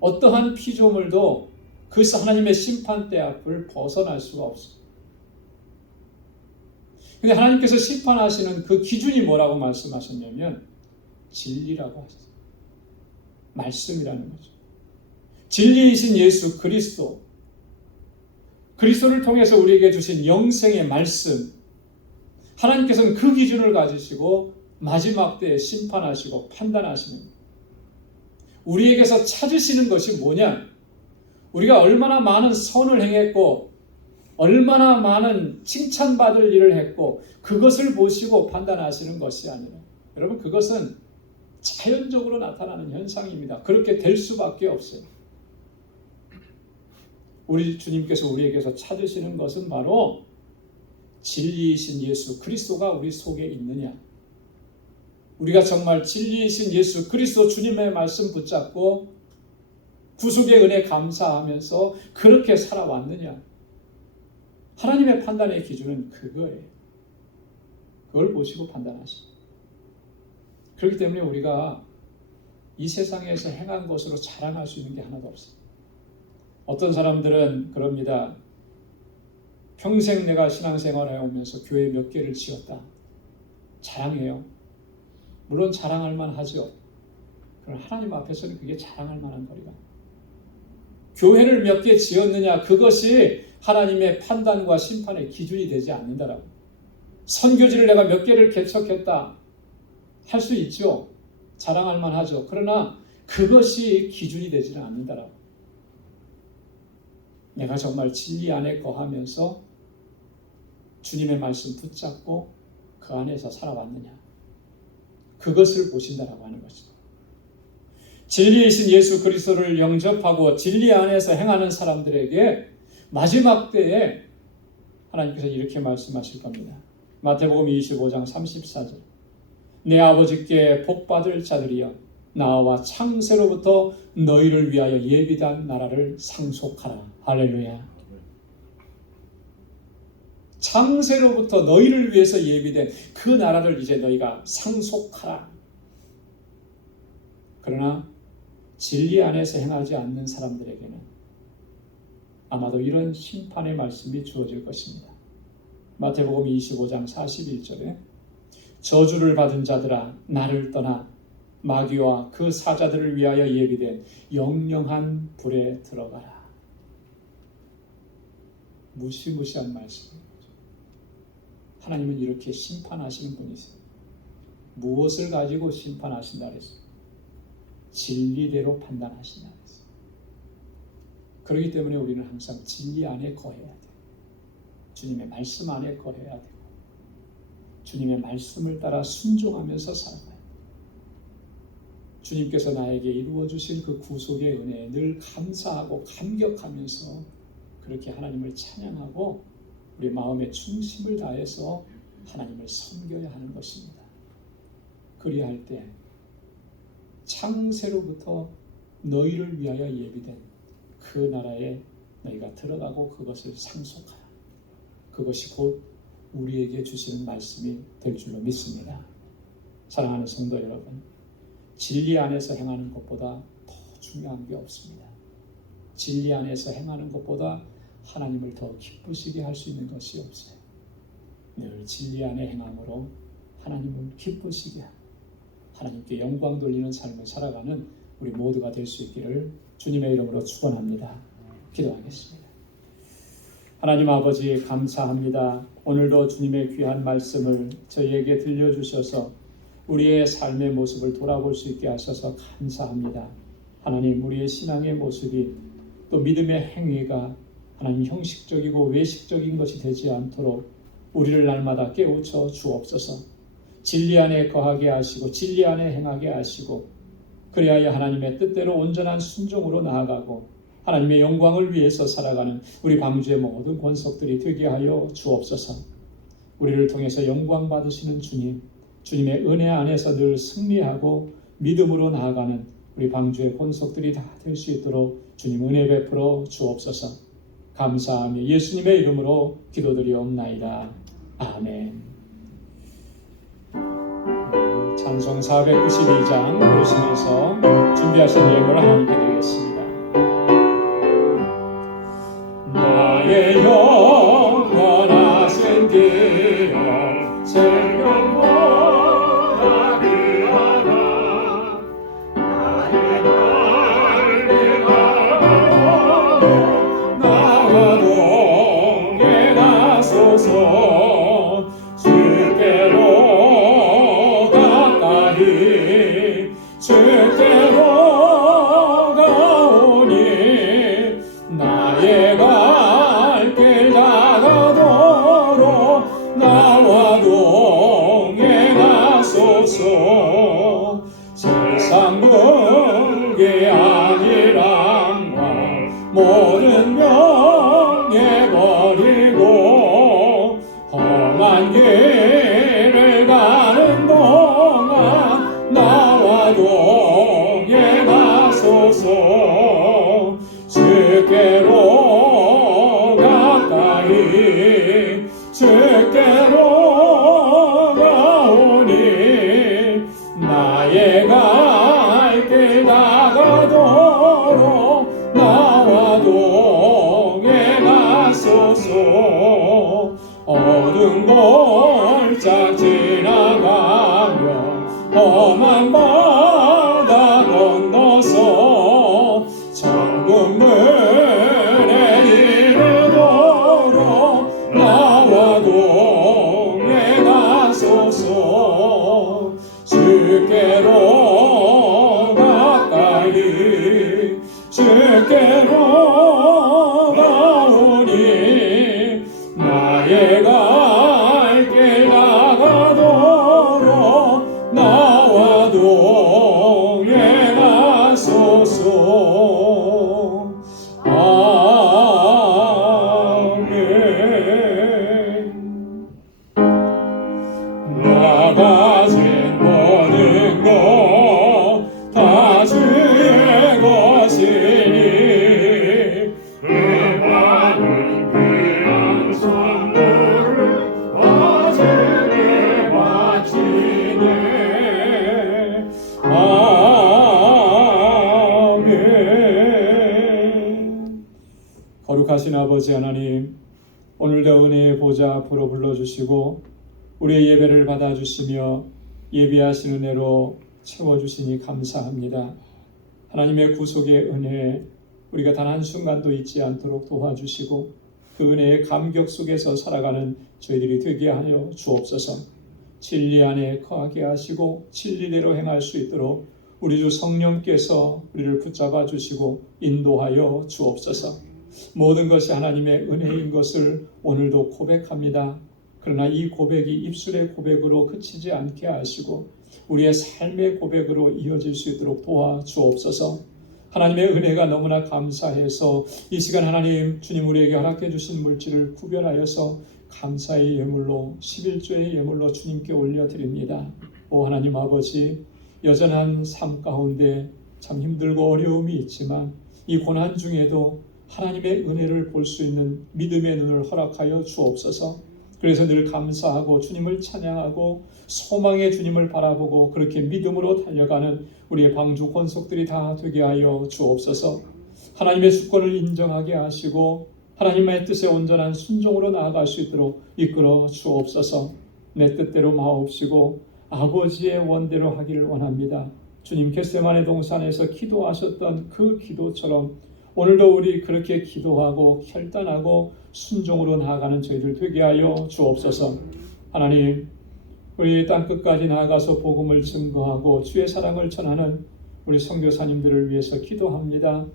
어떠한 피조물도 그 하나님의 심판대 앞을 벗어날 수가 없어요. 근데 하나님께서 심판하시는 그 기준이 뭐라고 말씀하셨냐면 진리라고 하셨어요. 말씀이라는 거죠. 진리이신 예수 그리스도, 그리스도를 통해서 우리에게 주신 영생의 말씀, 하나님께서는 그 기준을 가지시고 마지막 때에 심판하시고 판단하시는 거예요. 우리에게서 찾으시는 것이 뭐냐? 우리가 얼마나 많은 선을 행했고 얼마나 많은 칭찬받을 일을 했고 그것을 보시고 판단하시는 것이 아니라, 여러분, 그것은 자연적으로 나타나는 현상입니다. 그렇게 될 수밖에 없어요. 우리 주님께서 우리에게서 찾으시는 것은 바로 진리이신 예수 그리스도가 우리 속에 있느냐, 우리가 정말 진리이신 예수 그리스도 주님의 말씀 붙잡고 구속의 은혜 감사하면서 그렇게 살아왔느냐. 하나님의 판단의 기준은 그거예요. 그걸 보시고 판단하십니다. 그렇기 때문에 우리가 이 세상에서 행한 것으로 자랑할 수 있는 게 하나도 없어요. 어떤 사람들은 그럽니다. 평생 내가 신앙생활을 해오면서 교회 몇 개를 지었다. 자랑해요. 물론 자랑할 만하죠. 그러나 하나님 앞에서는 그게 자랑할 만한 거리가. 교회를 몇 개 지었느냐, 그것이 하나님의 판단과 심판의 기준이 되지 않는다라고. 선교지를 내가 몇 개를 개척했다 할 수 있죠. 자랑할 만하죠. 그러나 그것이 기준이 되지는 않는다라고. 내가 정말 진리 안에 거하면서 주님의 말씀 붙잡고 그 안에서 살아왔느냐, 그것을 보신다라고 하는 것입니다. 진리이신 예수 그리스도를 영접하고 진리 안에서 행하는 사람들에게 마지막 때에 하나님께서 이렇게 말씀하실 겁니다. 마태복음 25장 34절. 내 아버지께 복받을 자들이여, 나와 창세로부터 너희를 위하여 예비한 나라를 상속하라. 할렐루야. 창세로부터 너희를 위해서 예비된 그 나라를 이제 너희가 상속하라. 그러나 진리 안에서 행하지 않는 사람들에게는 아마도 이런 심판의 말씀이 주어질 것입니다. 마태복음 25장 41절에 저주를 받은 자들아, 나를 떠나 마귀와 그 사자들을 위하여 예비된 영영한 불에 들어가라. 무시무시한 말씀입니다. 하나님은 이렇게 심판하시는 분이세요. 무엇을 가지고 심판하신다 그랬어요? 진리대로 판단하신다 그랬어요. 그렇기 때문에 우리는 항상 진리 안에 거해야 돼요. 주님의 말씀 안에 거해야 되고 주님의 말씀을 따라 순종하면서 살아가야 돼요. 주님께서 나에게 이루어주신 그 구속의 은혜에 늘 감사하고 감격하면서 그렇게 하나님을 찬양하고 우리 마음의 중심을 다해서 하나님을 섬겨야 하는 것입니다. 그리할 때 창세로부터 너희를 위하여 예비된 그 나라에 너희가 들어가고 그것을 상속하라. 그것이 곧 우리에게 주시는 말씀이 될 줄로 믿습니다. 사랑하는 성도 여러분, 진리 안에서 행하는 것보다 더 중요한 게 없습니다. 진리 안에서 행하는 것보다 하나님을 더 기쁘시게 할 수 있는 것이 없어요. 늘 진리 안에 행함으로 하나님을 기쁘시게 하고 하나님께 영광 돌리는 삶을 살아가는 우리 모두가 될 수 있기를 주님의 이름으로 축원합니다. 기도하겠습니다. 하나님 아버지 감사합니다. 오늘도 주님의 귀한 말씀을 저희에게 들려주셔서 우리의 삶의 모습을 돌아볼 수 있게 하셔서 감사합니다. 하나님, 우리의 신앙의 모습이 또 믿음의 행위가 하나님 형식적이고 외식적인 것이 되지 않도록 우리를 날마다 깨우쳐 주옵소서. 진리 안에 거하게 하시고 진리 안에 행하게 하시고 그리하여 하나님의 뜻대로 온전한 순종으로 나아가고 하나님의 영광을 위해서 살아가는 우리 방주의 모든 권속들이 되게 하여 주옵소서. 우리를 통해서 영광 받으시는 주님, 주님의 은혜 안에서 늘 승리하고 믿음으로 나아가는 우리 방주의 권속들이 다 될 수 있도록 주님 은혜 베풀어 주옵소서. 감사하며 예수님의 이름으로 기도드리옵나이다. 아멘. 찬송 492장 부르시면서 준비하신 예물을 하나님께 드리겠습니다. 나의 영원하신 기억 생명보다 귀하다. 나의 날개가 나와 동에 나서서 주께로 가까이 주께로 가오니 나의 갈 길 다가도록 나와 동에 나서서 세상 불기 아니란과 모든 명예 버리고 험한 길을 가는 동안 나와 동에 나서서 주께로 가까이 주께로 가오니 나의 갈 길 다가도록 나와 동에 나서서 어두운 골짝 지나가며 험한 바다 건너서 천국문에 이르도록 나와 동에 나서서 주께로 가까이 주께로 가오니 나의 갈 길 다가도록 나와 동에 나서서 아멘. 나 가진 모든 것 다 주의 것이니 그 받은 귀한 선물을 어제에 바치네. 아멘. 거룩하신 아버지 하나님, 오늘도 은혜의 보좌 앞으로 불러주시고 우리의 예배를 받아주시며 예비하신 은혜로 채워주시니 감사합니다. 하나님의 구속의 은혜, 우리가 단 한순간도 잊지 않도록 도와주시고 그 은혜의 감격 속에서 살아가는 저희들이 되게 하여 주옵소서. 진리 안에 거하게 하시고 진리대로 행할 수 있도록 우리 주 성령께서 우리를 붙잡아 주시고 인도하여 주옵소서. 모든 것이 하나님의 은혜인 것을 오늘도 고백합니다. 그러나 이 고백이 입술의 고백으로 그치지 않게 하시고 우리의 삶의 고백으로 이어질 수 있도록 도와주옵소서. 하나님의 은혜가 너무나 감사해서 이 시간 하나님 주님 우리에게 허락해 주신 물질을 구별하여서 감사의 예물로 11조의 예물로 주님께 올려드립니다. 오 하나님 아버지, 여전한 삶 가운데 참 힘들고 어려움이 있지만 이 고난 중에도 하나님의 은혜를 볼 수 있는 믿음의 눈을 허락하여 주옵소서. 그래서 늘 감사하고 주님을 찬양하고 소망의 주님을 바라보고 그렇게 믿음으로 달려가는 우리의 방주 권속들이 다 되게 하여 주옵소서. 하나님의 주권을 인정하게 하시고 하나님의 뜻에 온전한 순종으로 나아갈 수 있도록 이끌어 주옵소서. 내 뜻대로 마옵시고 아버지의 원대로 하기를 원합니다. 주님 겟세마네 동산에서 기도하셨던 그 기도처럼 오늘도 우리 그렇게 기도하고 결단하고 순종으로 나아가는 저희들 되게 하여 주옵소서. 하나님, 우리 땅끝까지 나아가서 복음을 증거하고 주의 사랑을 전하는 우리 선교사님들을 위해서 기도합니다.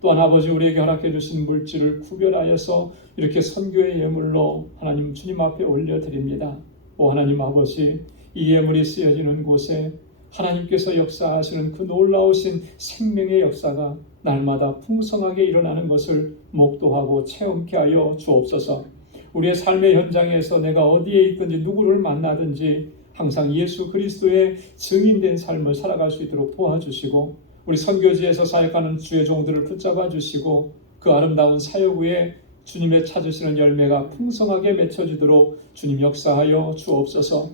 또한 아버지 우리에게 허락해 주신 물질을 구별하여서 이렇게 선교의 예물로 하나님 주님 앞에 올려드립니다. 오 하나님 아버지, 이 예물이 쓰여지는 곳에 하나님께서 역사하시는 그 놀라우신 생명의 역사가 날마다 풍성하게 일어나는 것을 목도하고 체험케 하여 주옵소서. 우리의 삶의 현장에서 내가 어디에 있든지 누구를 만나든지 항상 예수 그리스도의 증인된 삶을 살아갈 수 있도록 도와주시고, 우리 선교지에서 사역하는 주의 종들을 붙잡아 주시고, 그 아름다운 사역 후에 주님의 찾으시는 열매가 풍성하게 맺혀지도록 주님 역사하여 주옵소서.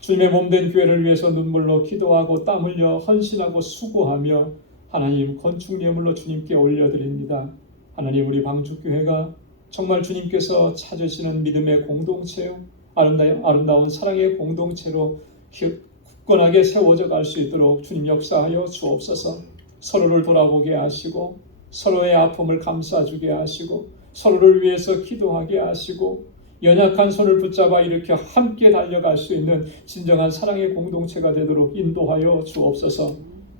주님의 몸된 교회를 위해서 눈물로 기도하고 땀 흘려 헌신하고 수고하며 하나님 건축 예물로 주님께 올려드립니다. 하나님 우리 방주교회가 정말 주님께서 찾으시는 믿음의 공동체요, 아름다운 사랑의 공동체로 굳건하게 세워져 갈 수 있도록 주님 역사하여 주옵소서. 서로를 돌아보게 하시고 서로의 아픔을 감싸주게 하시고 서로를 위해서 기도하게 하시고 연약한 손을 붙잡아 일으켜 함께 달려갈 수 있는 진정한 사랑의 공동체가 되도록 인도하여 주옵소서.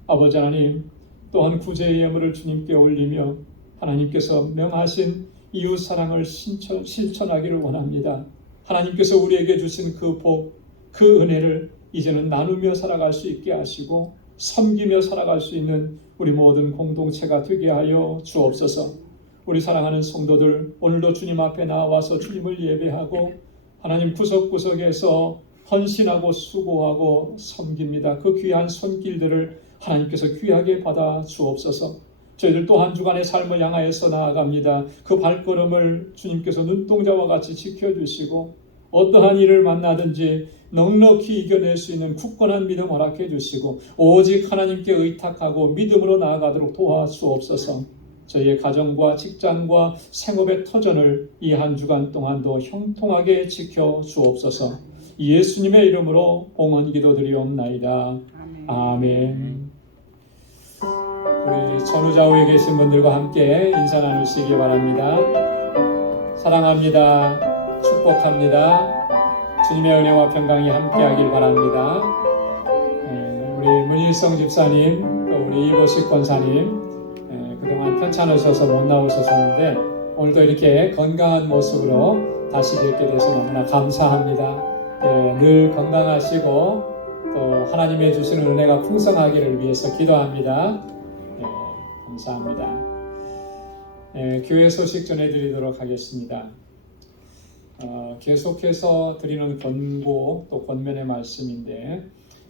아버지 하나님, 또한 구제의 예물을 주님께 올리며 하나님께서 명하신 이웃 사랑을 실천하기를 원합니다. 하나님께서 우리에게 주신 그 복, 그 은혜를 이제는 나누며 살아갈 수 있게 하시고 섬기며 살아갈 수 있는 우리 모든 공동체가 되게 하여 주옵소서. 우리 사랑하는 성도들, 오늘도 주님 앞에 나와서 주님을 예배하고 하나님 구석구석에서 헌신하고 수고하고 섬깁니다. 그 귀한 손길들을 하나님께서 귀하게 받아 주옵소서. 저희들 또 한 주간의 삶을 향하여서 나아갑니다. 그 발걸음을 주님께서 눈동자와 같이 지켜주시고 어떠한 일을 만나든지 넉넉히 이겨낼 수 있는 굳건한 믿음 허락해 주시고 오직 하나님께 의탁하고 믿음으로 나아가도록 도와주옵소서. 저희의 가정과 직장과 생업의 터전을 이 한 주간 동안도 형통하게 지켜 주옵소서. 예수님의 이름으로 봉헌 기도드리옵나이다. 아멘. 우리 전후좌우에 계신 분들과 함께 인사 나누시기 바랍니다. 사랑합니다. 축복합니다. 주님의 은혜와 평강이 함께하길 바랍니다. 우리 문일성 집사님, 또 우리 이보식 권사님, 그동안 편찮으셔서 못 나오셨었는데 오늘도 이렇게 건강한 모습으로 다시 뵙게 돼서 너무나 감사합니다. 늘 건강하시고 또 하나님의 주시는 은혜가 풍성하기를 위해서 기도합니다. 감사합니다. 교회 소식 전해드리도록 하겠습니다. 계속해서 드리는 권고 또 권면의 말씀인데,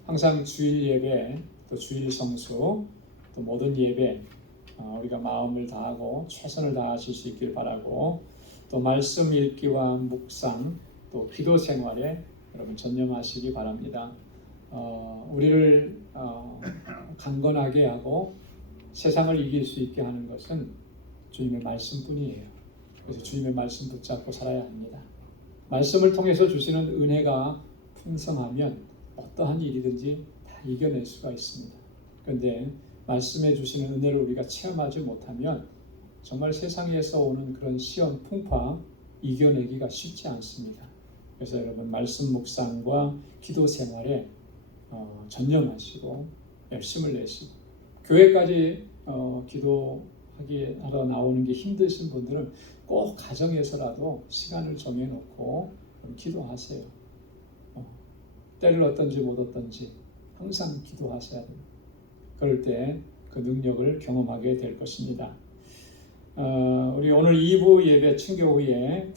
항상 주일 예배 또 주일 성수 또 모든 예배 우리가 마음을 다하고 최선을 다하실 수 있길 바라고, 또 말씀 읽기와 묵상 또 기도 생활에 여러분 전념하시기 바랍니다. 우리를 강건하게 하고 세상을 이길 수 있게 하는 것은 주님의 말씀뿐이에요. 그래서 주님의 말씀 붙잡고 살아야 합니다. 말씀을 통해서 주시는 은혜가 풍성하면 어떠한 일이든지 다 이겨낼 수가 있습니다. 그런데 말씀해 주시는 은혜를 우리가 체험하지 못하면 정말 세상에서 오는 그런 시험, 풍파 이겨내기가 쉽지 않습니다. 그래서 여러분 말씀 묵상과 기도 생활에 전념하시고 열심을 내시고, 교회까지 기도하기 하러 나오는 게 힘드신 분들은 꼭 가정에서라도 시간을 정해놓고 기도하세요. 때를 얻든지 못 얻든지 항상 기도하셔야 됩니다. 그럴 때 그 능력을 경험하게 될 것입니다. 우리 오늘 2부 예배 친교 후에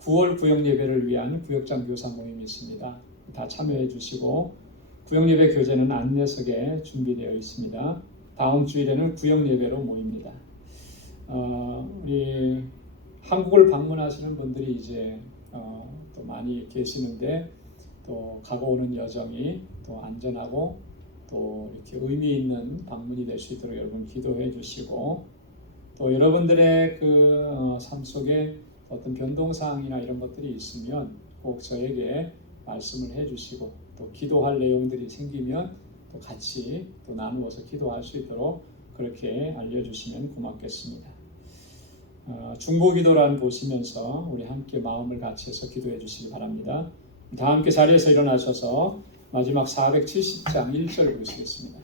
9월 구역 예배를 위한 구역장 교사 모임이 있습니다. 다 참여해 주시고, 구역 예배 교재는 안내석에 준비되어 있습니다. 다음 주일에는 구역 예배로 모입니다. 우리 한국을 방문하시는 분들이 이제 또 많이 계시는데, 또 가고 오는 여정이 또 안전하고 또 이렇게 의미 있는 방문이 될 수 있도록 여러분 기도해 주시고, 또 여러분들의 그 삶 속에 어떤 변동사항이나 이런 것들이 있으면 꼭 저에게 말씀을 해 주시고, 또 기도할 내용들이 생기면 또 같이 또 나누어서 기도할 수 있도록 그렇게 알려주시면 고맙겠습니다. 중보기도란 보시면서 우리 함께 마음을 같이 해서 기도해 주시기 바랍니다. 다 함께 자리에서 일어나셔서 마지막 470장 1절 보시겠습니다.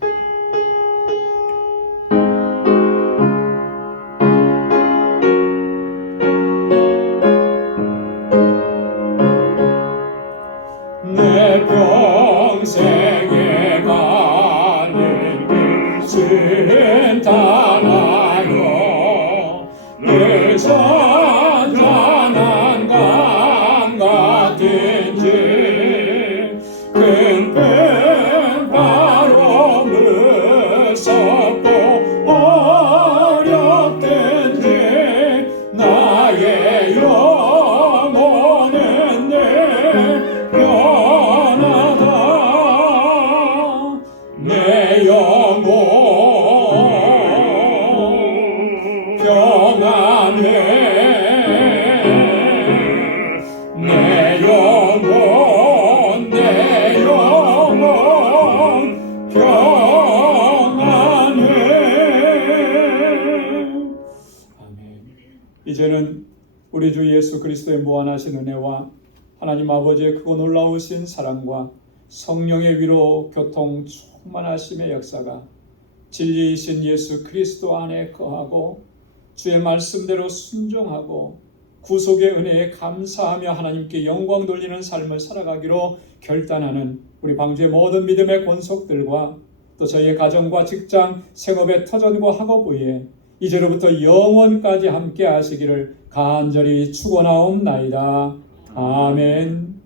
내 평생에 가는 길 순탄하여 늘 선전한 강 같은지 큰 바로 무섭고 어렵든지 나의 영혼은 내 편하다 내 영혼 평안해 내 영혼 평안해. 아멘. 이제는 우리 주 예수 그리스도의 무한하신 은혜와 하나님 아버지의 크고 놀라우신 사랑과 성령의 위로 교통 충만하심의 역사가 진리이신 예수 그리스도 안에 거하고 주의 말씀대로 순종하고 구속의 은혜에 감사하며 하나님께 영광 돌리는 삶을 살아가기로 결단하는 우리 방주의 모든 믿음의 권속들과 또 저희의 가정과 직장, 생업의 터전과 학업부에 이제로부터 영원까지 함께 하시기를 간절히 축원하옵나이다. 아멘.